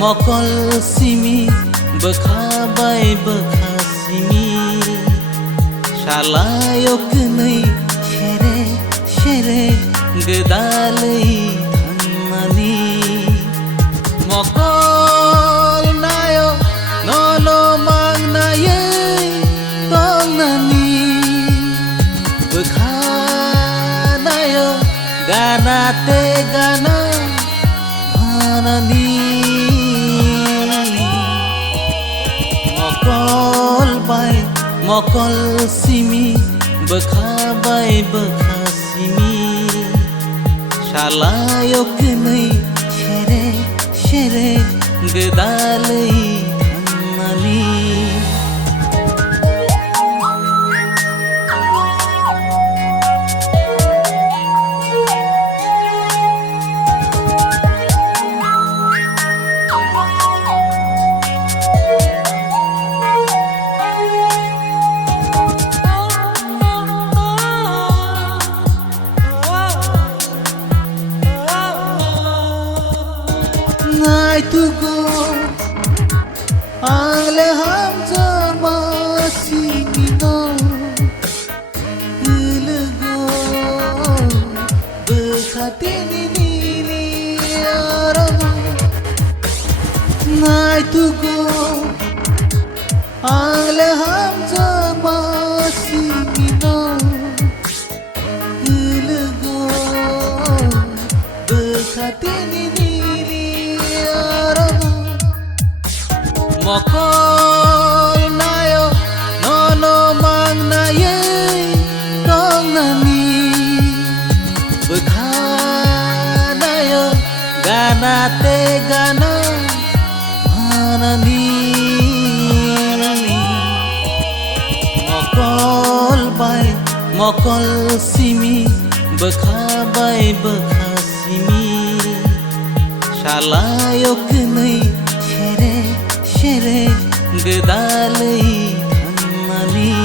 मकल सिमी बोखाबाय बोखासिमी सालायक नै सेरे सेरे गोदालै थांनानै मकल नायो नलो मांनायै तंनानै बोखानायो गानाते गाना भानानि मकल सिमी बोखाबाय बोखासिमी सालायक नै सेरे सेरे गोदालै थांनानै tugo angle hamza masimino ilgo bekhatini nili arama nai tugo angle hamza masimino ilgo bekhatini mokol nayo nono mangnaye tongnani bekhanayo ganate gana manani mokol simi bekhabai bekhasimi salayok nei सेरे गोदालै थांनानै